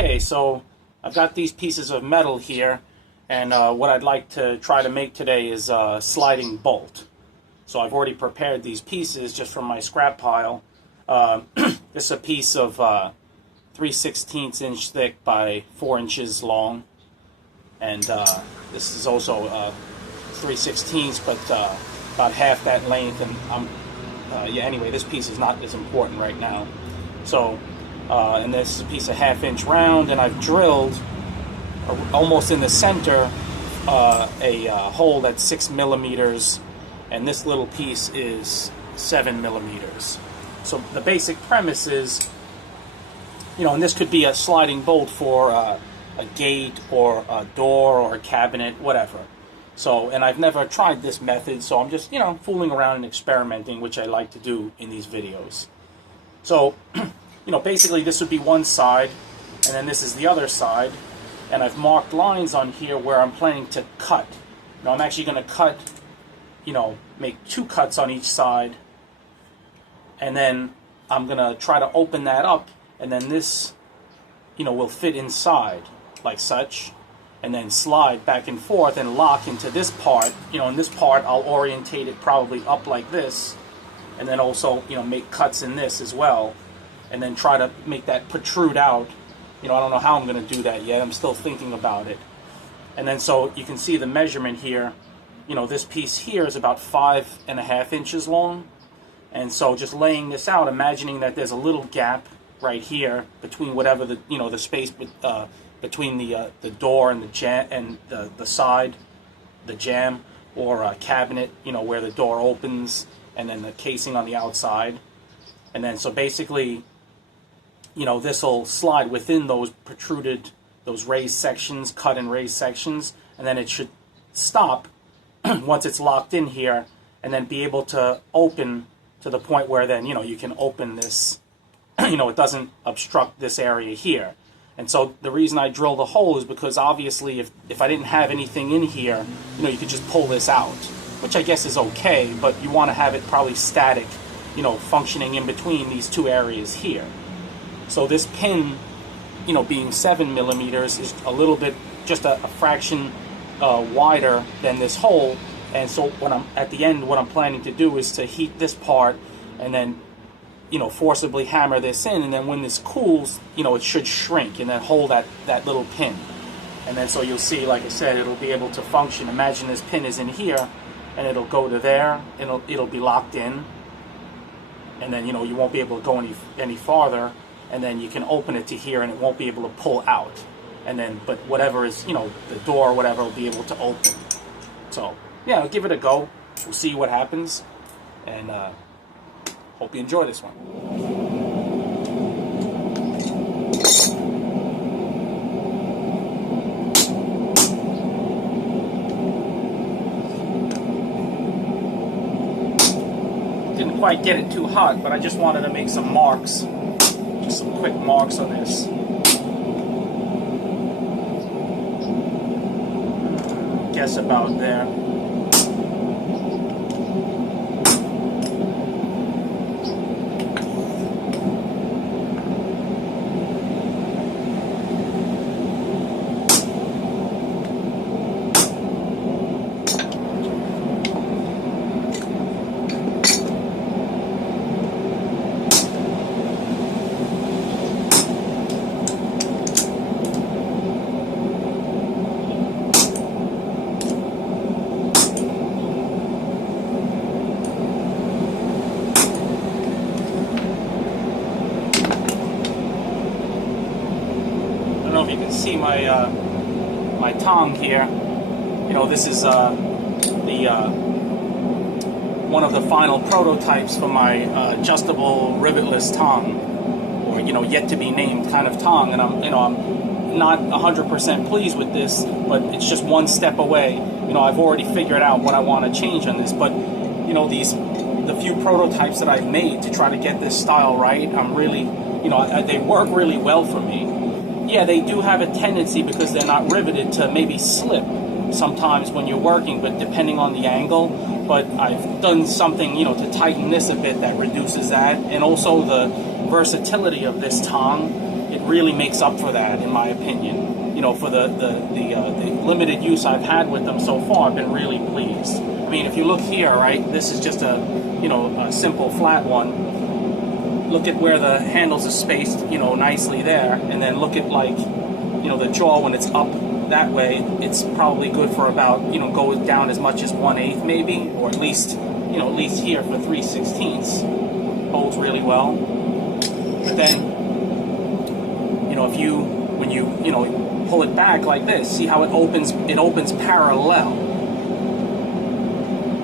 Okay, so I've got these pieces of metal here, and what I'd like to try to make today is a sliding bolt. So I've already prepared these pieces just from my scrap pile. This is a piece of 3/16 inch thick by 4 inches long, and this is also 3/16, but about half that length. And yeah, anyway, this piece is not as important right now. So, and this is a piece of 1/2 inch round, and I've drilled almost in the center a hole that's 6 millimeters, and this little piece is 7 millimeters. So the basic premise is, and this could be a sliding bolt for a gate or a door or a cabinet, whatever. So, and I've never tried this method, so I'm just, fooling around and experimenting, which I like to do in these videos. So, basically this would be one side, and then this is the other side, and I've marked lines on here where I'm planning to cut. Now I'm actually going to cut, make 2 cuts on each side, and then I'm going to try to open that up, and then this, will fit inside, like such, and then slide back and forth and lock into this part. In this part I'll orientate it probably up like this, and then also, make cuts in this as well, and then try to make that protrude out. I don't know how I'm going to do that yet. I'm still thinking about it. And then so you can see the measurement here. This piece here is about 5.5 inches long. And so just laying this out, imagining that there's a little gap right here between whatever the, the space between the door and the jam and the side, the jamb, or a cabinet, where the door opens, and then the casing on the outside. And then so basically, this will slide within those protruded, those raised sections, cut and raised sections, and then it should stop once it's locked in here, and then be able to open to the point where then, you can open this, it doesn't obstruct this area here. And so the reason I drill the hole is because obviously if I didn't have anything in here, you could just pull this out, which I guess is okay, but you want to have it probably static, functioning in between these 2 areas here. So this pin, being 7 millimeters is a little bit, just a fraction wider than this hole. And so when I'm at the end, what I'm planning to do is to heat this part and then, forcibly hammer this in. And then when this cools, it should shrink and then hold that little pin. And then so you'll see, like I said, it'll be able to function. Imagine this pin is in here, and it'll go to there, and it'll be locked in. And then, you won't be able to go any farther. And then you can open it to here, and it won't be able to pull out. And then, but whatever is, the door or whatever will be able to open. So, yeah, I'll give it a go. We'll see what happens. And hope you enjoy this one. Didn't quite get it too hot, but I just wanted to make some marks. Just some quick marks on this. Guess about there. I don't know if you can see my tong here. This is one of the final prototypes for my adjustable rivet-less tong, or yet to be named kind of tong. And I'm not 100% pleased with this, but it's just one step away. I've already figured out what I want to change on this, but the few prototypes that I've made to try to get this style right, I'm really, they work really well for me. Yeah, they do have a tendency, because they're not riveted, to maybe slip sometimes when you're working, but depending on the angle. But I've done something, to tighten this a bit that reduces that. And also the versatility of this tong it really makes up for that, in my opinion. You know, for the limited use I've had with them so far, I've been really pleased. I mean, if you look here, right, this is just a simple flat one. Look at where the handles are spaced, nicely there, and then look at, like, the jaw when it's up that way. It's probably good for about, go down as much as 1/8 maybe, or at least here for 3/16 holds really well. But then, when you pull it back like this, see how it opens parallel.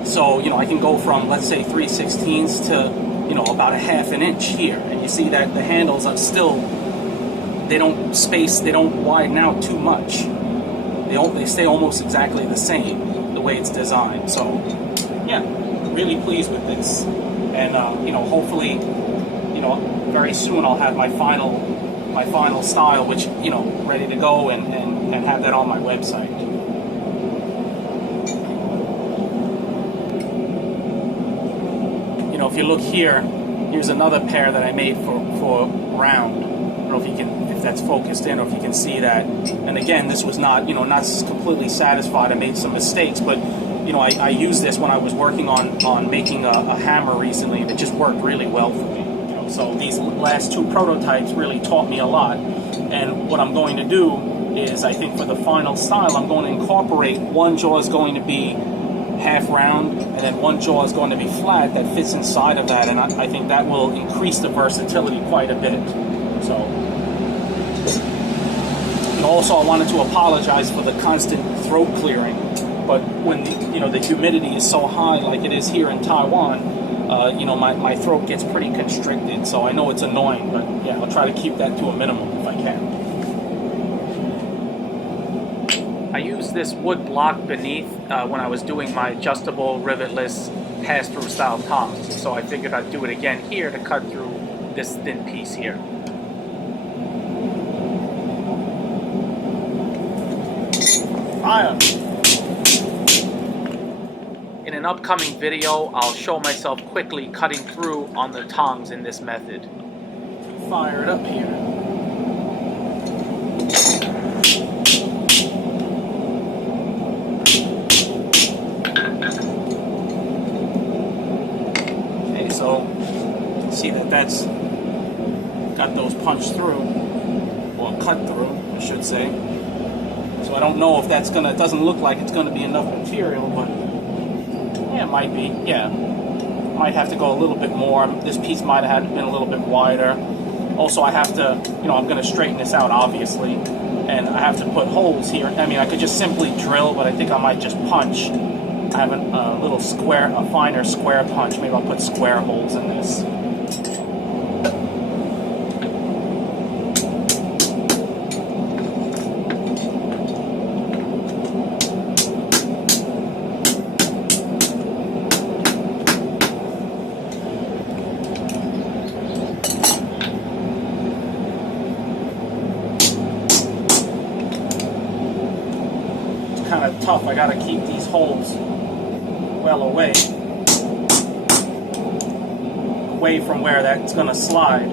So, I can go from, let's say, 3/16 to, about a 1/2 inch here. And you see that the handles are still, they don't widen out too much. They stay almost exactly the same, the way it's designed. So, yeah, really pleased with this. And, hopefully, very soon I'll have my final style, which, ready to go and have that on my website. If you look here, here's another pair that I made for round. I don't know if that's focused in, or if you can see that. And again, this was not completely satisfied. I made some mistakes, but I used this when I was working on making a hammer recently, and it just worked really well for me. So these last two prototypes really taught me a lot. And what I'm going to do is, I think for the final style, I'm going to incorporate one jaw is going to be half round, and then one jaw is going to be flat that fits inside of that, and I think that will increase the versatility quite a bit. So, also I wanted to apologize for the constant throat clearing, but when the humidity is so high like it is here in Taiwan, my throat gets pretty constricted, so I know it's annoying, but yeah, I'll try to keep that to a minimum if I can. I used this wood block beneath when I was doing my adjustable rivetless pass-through style tongs, so I figured I'd do it again here to cut through this thin piece here. Fire! In an upcoming video, I'll show myself quickly cutting through on the tongs in this method. Fire it up here. Okay, so see that's got those punched through, or cut through, I should say. So I don't know if that's gonna, it doesn't look like it's gonna be enough material, but yeah, it might be, yeah. Might have to go a little bit more. This piece might have been a little bit wider. Also, I have to, I'm going to straighten this out, obviously. And I have to put holes here. I mean, I could just simply drill, but I think I might just punch. I have a little square, a finer square punch. Maybe I'll put square holes in this. Kind of tough. I got to keep these holes well away from where that's going to slide.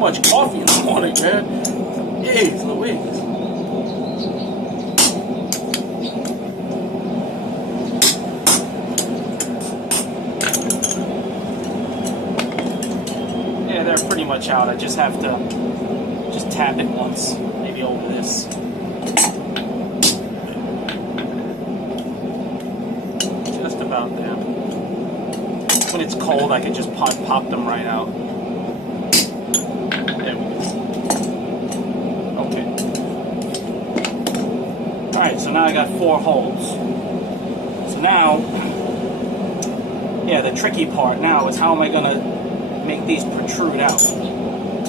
Much coffee in the morning, man. Jeez Louise. pretty much out. I just have to just tap it once, maybe over this. Just about there. When it's cold, I can just pop them right out. There we go. Okay. Alright, so now I got 4 holes. So now, yeah, the tricky part now is how am I going to make these protrude out? So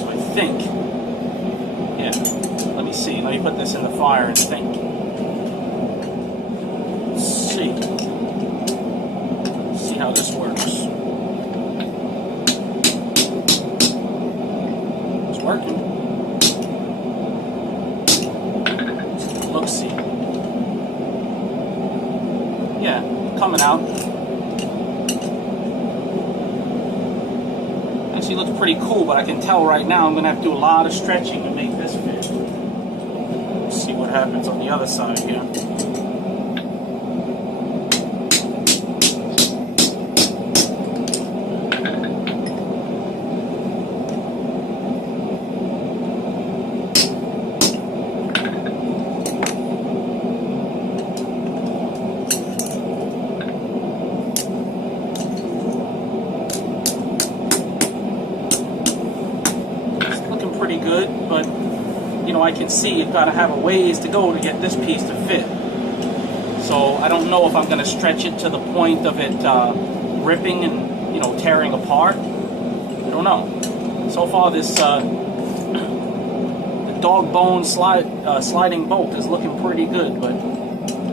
I think, yeah, let me see. Let me put this in the fire and think. Let's see. Let's see how this works. It's working. Let's see. Yeah, coming out. Actually looks pretty cool, but I can tell right now I'm going to have to do a lot of stretching to make this fit. Let's see what happens on the other side here. Good, but you know, I can see you've got to have a ways to go to get this piece to fit. So I don't know if I'm going to stretch it to the point of it ripping and, you know, tearing apart. I don't know. So far, this the dog bone sliding bolt is looking pretty good, but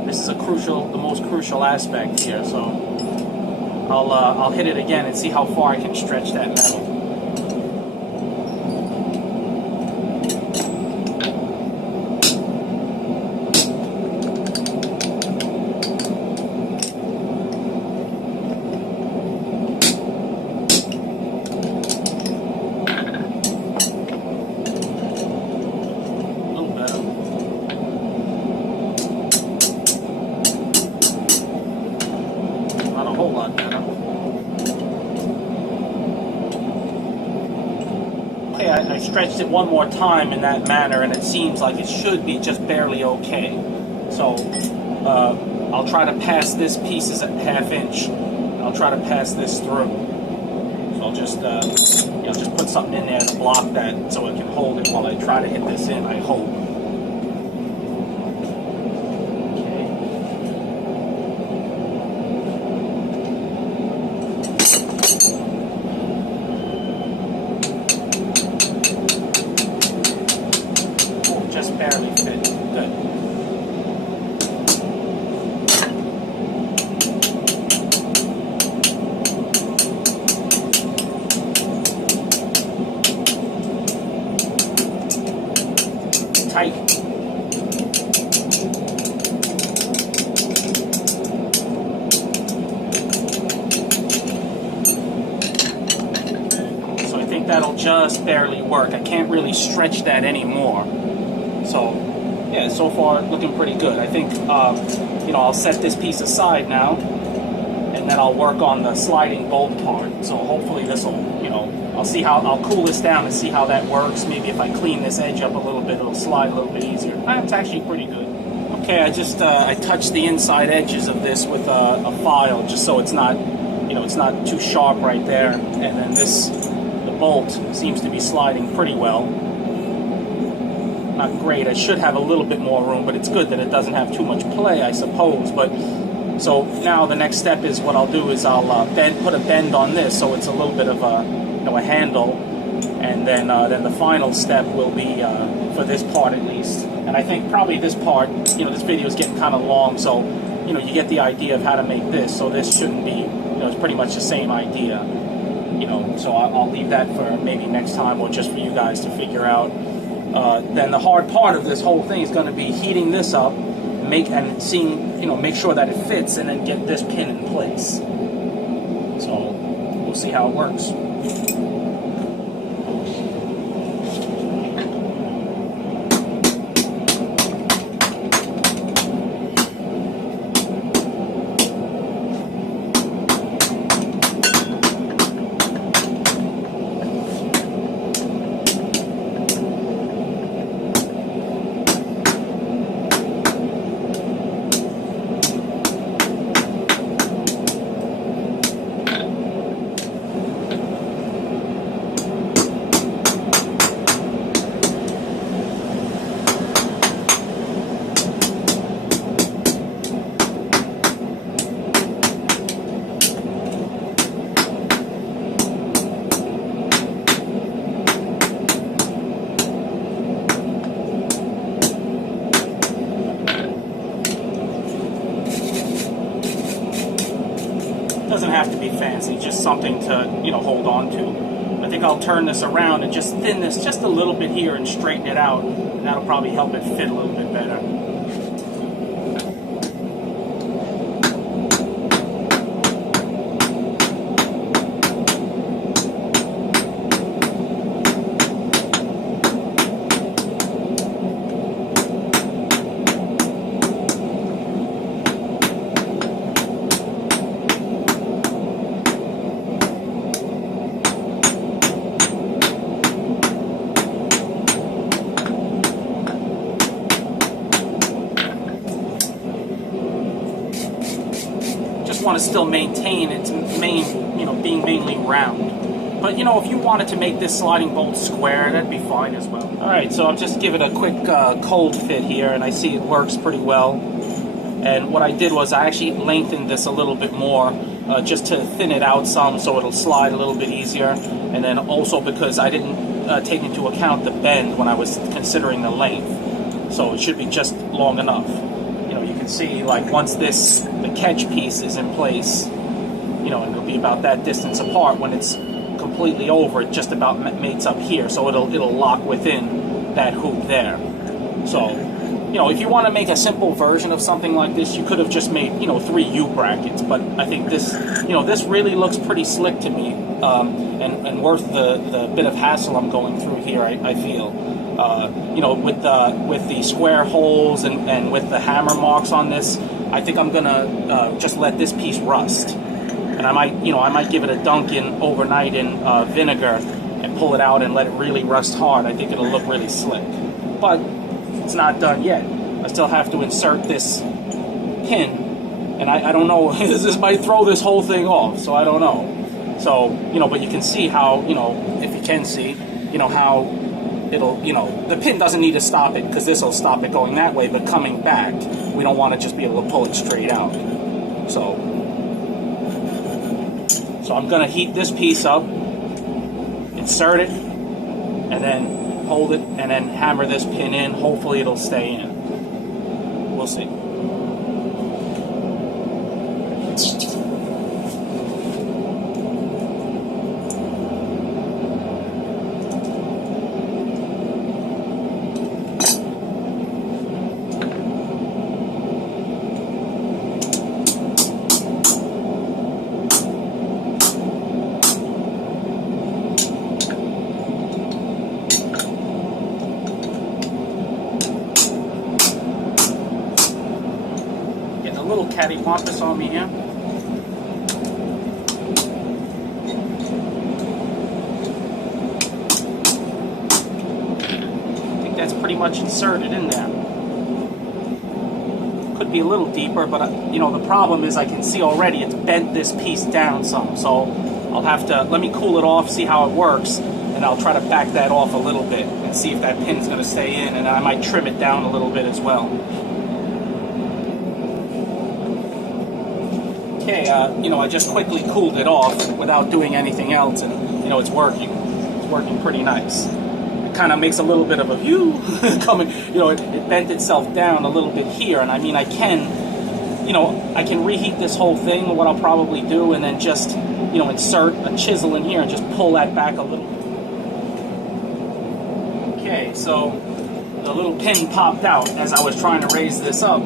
this is the most crucial aspect here. So I'll hit it again and see how far I can stretch that metal. I stretched it one more time in that manner, and it seems like it should be just barely okay. So I'll try to pass this piece is at 1/2 inch. I'll try to pass this through. So I'll just you know, just put something in there to block that so it can hold it while I try to hit this in, I hope. Barely fit. Good. Tight. So I think that'll just barely work. I can't really stretch that anymore. So, yeah, so far looking pretty good. I think, you know, I'll set this piece aside now, and then I'll work on the sliding bolt part. So hopefully this will, you know, I'll cool this down and see how that works. Maybe if I clean this edge up a little bit, it'll slide a little bit easier. It's actually pretty good. Okay, I just, I touched the inside edges of this with a file, just so it's not, you know, it's not too sharp right there. And then the bolt seems to be sliding pretty well. Not great. I should have a little bit more room, but it's good that it doesn't have too much play, I suppose. But so now the next step is what I'll do is I'll put a bend on this, so it's a little bit of a, you know, a handle, and then the final step will be for this part at least. And I think probably this part, you know, this video is getting kind of long, so you know, you get the idea of how to make this. So this shouldn't be, you know, it's pretty much the same idea, you know. So I'll leave that for maybe next time, or just for you guys to figure out. Then the hard part of this whole thing is going to be heating this up, make sure that it fits, and then get this pin in place. So we'll see how it works. just something to, you know, hold on to. I think I'll turn this around and just thin this just a little bit here and straighten it out, and that'll probably help it fit a little bit better. Want to still maintain its main, you know, being mainly round. But, you know, if you wanted to make this sliding bolt square, that'd be fine as well. Alright, so I'll just give it a quick cold fit here, and I see it works pretty well. And what I did was I actually lengthened this a little bit more, just to thin it out some so it'll slide a little bit easier. And then also because I didn't take into account the bend when I was considering the length. So it should be just long enough. You know, you can see, like, once the catch piece is in place, you know, and it'll be about that distance apart. When it's completely over, it just about mates up here, so it'll lock within that hoop there. So, you know, if you want to make a simple version of something like this, you could have just made, you know, 3 U brackets. But I think this, you know, this really looks pretty slick to me, and worth the bit of hassle I'm going through here. I feel. You know, with the square holes and with the hammer marks on this, I think I'm gonna just let this piece rust, and I might give it a dunk in overnight in vinegar and pull it out and let it really rust hard. I think it'll look really slick, but it's not done yet. I still have to insert this pin, and I don't know. This might throw this whole thing off, so I don't know. So, you know, but you can see how, you know, if you can see, you know, how it'll, you know, the pin doesn't need to stop it because this will stop it going that way, but coming back, we don't want to just be able to pull it straight out. So I'm going to heat this piece up, insert it, and then hold it, and then hammer this pin in. Hopefully it'll stay in. We'll see. Little cattywampus on me here. I think that's pretty much inserted in there. Could be a little deeper, but you know, the problem is I can see already it's bent this piece down some, so I'll have to let me cool it off, see how it works, and I'll try to back that off a little bit and see if that pin's going to stay in, and I might trim it down a little bit as well. Okay, you know, I just quickly cooled it off without doing anything else, and, you know, it's working. It's working pretty nice. It kind of makes a little bit of a view coming, you know, it bent itself down a little bit here, and I mean, I can reheat this whole thing, what I'll probably do, and then just, you know, insert a chisel in here and just pull that back a little. Okay, so the little pin popped out as I was trying to raise this up.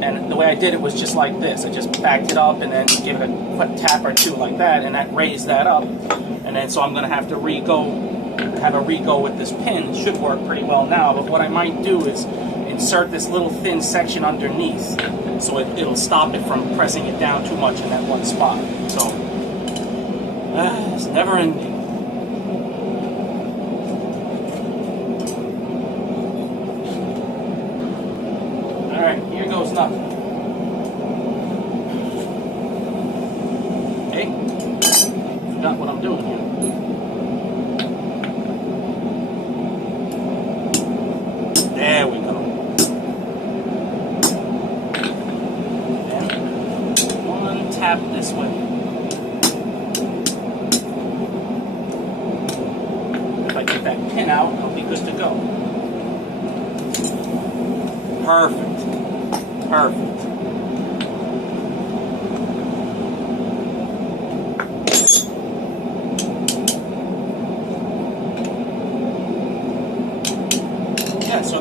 And the way I did it was just like this. I just backed it up and then gave it a quick tap or two like that, and that raised that up. And then so I'm going to have to have a re-go with this pin. It should work pretty well now, but what I might do is insert this little thin section underneath so it'll stop it from pressing it down too much in that one spot. So, it's never ending. Alright, here goes nothing. Hey, forgot what I'm doing here. There we go. And one tap this way. If I get that pin out, I'll be good to go. Perfect. Perfect.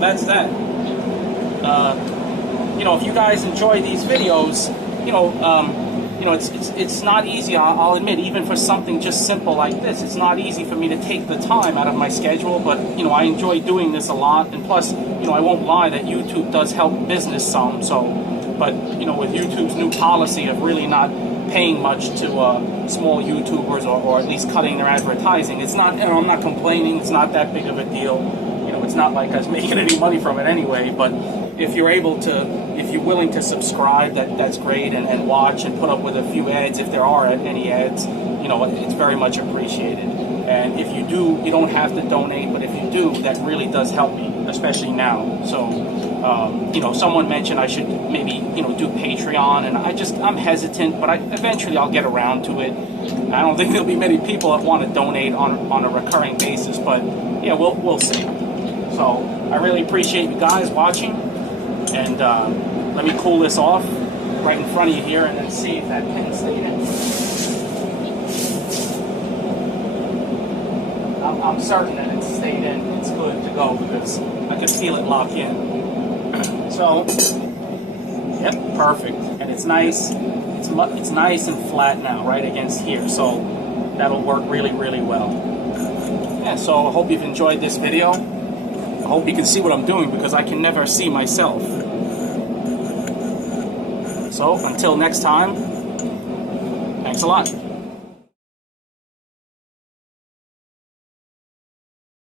that's that. You know, if you guys enjoy these videos, you know, it's not easy. I'll admit, even for something just simple like this, it's not easy for me to take the time out of my schedule. But you know, I enjoy doing this a lot, and plus, you know, I won't lie that YouTube does help business some. So, but you know, with YouTube's new policy of really not paying much to small YouTubers, or at least cutting their advertising, it's not. You know, I'm not complaining. It's not that big of a deal. You know, it's not like I was making any money from it anyway. But if you're able to, if you're willing to subscribe, that's great, and watch and put up with a few ads if there are any ads. You know, it's very much appreciated. And if you do, you don't have to donate, but if you do, that really does help me, especially now. So, you know, someone mentioned I should maybe, you know, do Patreon, and I'm hesitant, but eventually I'll get around to it. I don't think there'll be many people that want to donate on a recurring basis, but yeah, we'll see. So I really appreciate you guys watching, and let me cool this off right in front of you here, and then see if that pin stayed in. I'm certain that it stayed in. It's good to go because I can feel it lock in. So, yep, perfect. And it's nice. It's nice and flat now, right against here. So that'll work really, really well. Yeah. So I hope you've enjoyed this video. I hope you can see what I'm doing because I can never see myself. So until next time, thanks a lot.